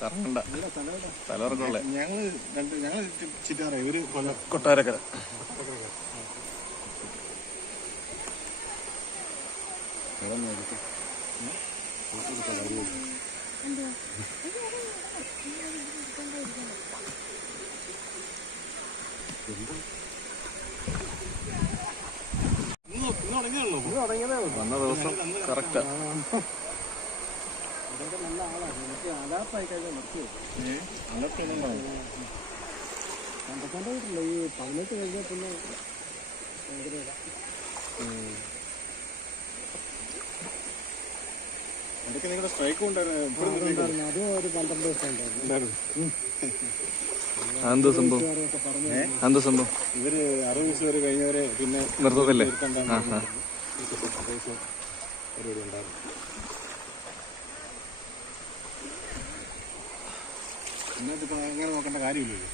കറങ്ങണ്ട. തലവർക്കുള്ള ഞങ്ങൾ രണ്ട് ഞങ്ങൾ ചിറ്റാറ ഇവർ കൊല്ലം കൊട്ടാരക്കര. വന്ന ദിവസം കറക്റ്റാ വീട്ടില്ല ഈ പതിനെട്ട് കഴിഞ്ഞാൽ പിന്നെ ഭയങ്കര. ഇടയ്ക്ക് നിങ്ങളുടെ സ്ട്രൈക്കും ഉണ്ടായിരുന്നു. അതും ഒരു പന്ത്രണ്ട് ദിവസം ഉണ്ടായിരുന്നു. സംഭവം? ഇവർ അറുപത് ദിവസം വരെ കഴിഞ്ഞവരെ പിന്നെ നിർത്തത്തില്ലേ? പരിപാടി ഉണ്ടായിരുന്നു. അങ്ങനെ നോക്കേണ്ട കാര്യമില്ലല്ലോ.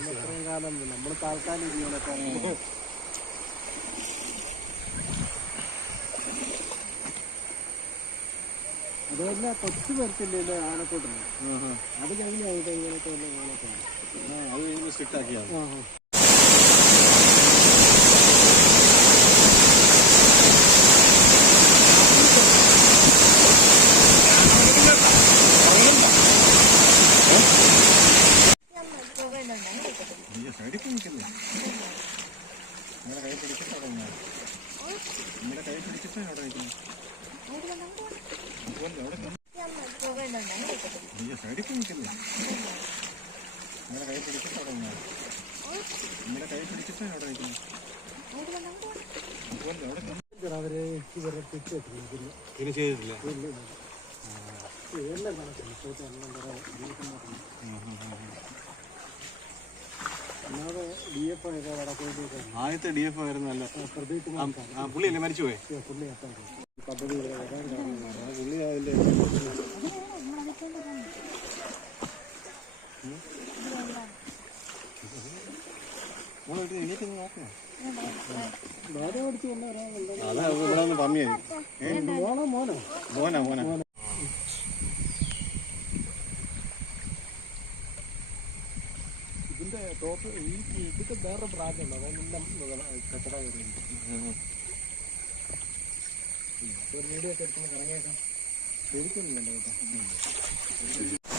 ഇത്രയും കാലം നമ്മൾ താൽക്കാലിക ജീവനക്കാരാണ് അതുപോലെ കൊച്ചു പേർക്കില്ലേ ആനക്കൂട്ടിന് അത് കഴിഞ്ഞ് ആയിട്ട് ഇങ്ങനത്തെ ഉള്ള ആനക്കാണ് ആ, അത് സ്ട്രിക്റ്റ് ആക്കിയാണ് അയ്യോ, സൈഡിൽ പോയി നിൽക്കില്ലേ നിങ്ങളുടെ കൈ പിടിച്ചിട്ട് അവിടെ നിന്നാ. നിങ്ങളുടെ കൈ പിടിച്ചിട്ട് അവിടെ നിൽക്കുന്നു അതുപോലെ അവിടെ അയ്യോ, സൈഡിൽ പോയി നിൽക്കില്ലേ നിങ്ങളുടെ കൈ പിടിച്ചിട്ട് അവിടെ നിന്നാ. നിങ്ങളുടെ കൈ പിടിച്ചിട്ട് അവിടെ നിൽക്കുന്നു അതുപോലെ അവിടെ അവർ ഇവരെ വെച്ചില്ല പിന്നെ ചെയ്തിട്ടില്ല കണക്കില്ല ഇപ്പോഴത്തെ എല്ലാം കുറെ ജീവിതം അല്ലാതെ ഡി എഫ് ഒക്കെ വടക്കേക്ക് ആദ്യത്തെ ഡി എഫ് ആയിരുന്നു അല്ല പുള്ളിയല്ലേ മരിച്ചുപോയി പദ്ധതി പുള്ളി അതിന്റെ അതാ ഇവിടെ പമ്മിയായി. മോനാ മോനോ. മോനാ. ഇതിന്റെ ടോപ്പ് ഈ ഇതിന്റെ വേറെ ബ്രാൻഡ് ഉണ്ട്? അതെല്ലാം കച്ചട ഒരു വീഡിയോ ഒക്കെ എടുക്കുമ്പോൾ കറങ്ങിയേക്കാം പേടിക്കുന്നില്ലല്ലോ കേട്ടോ.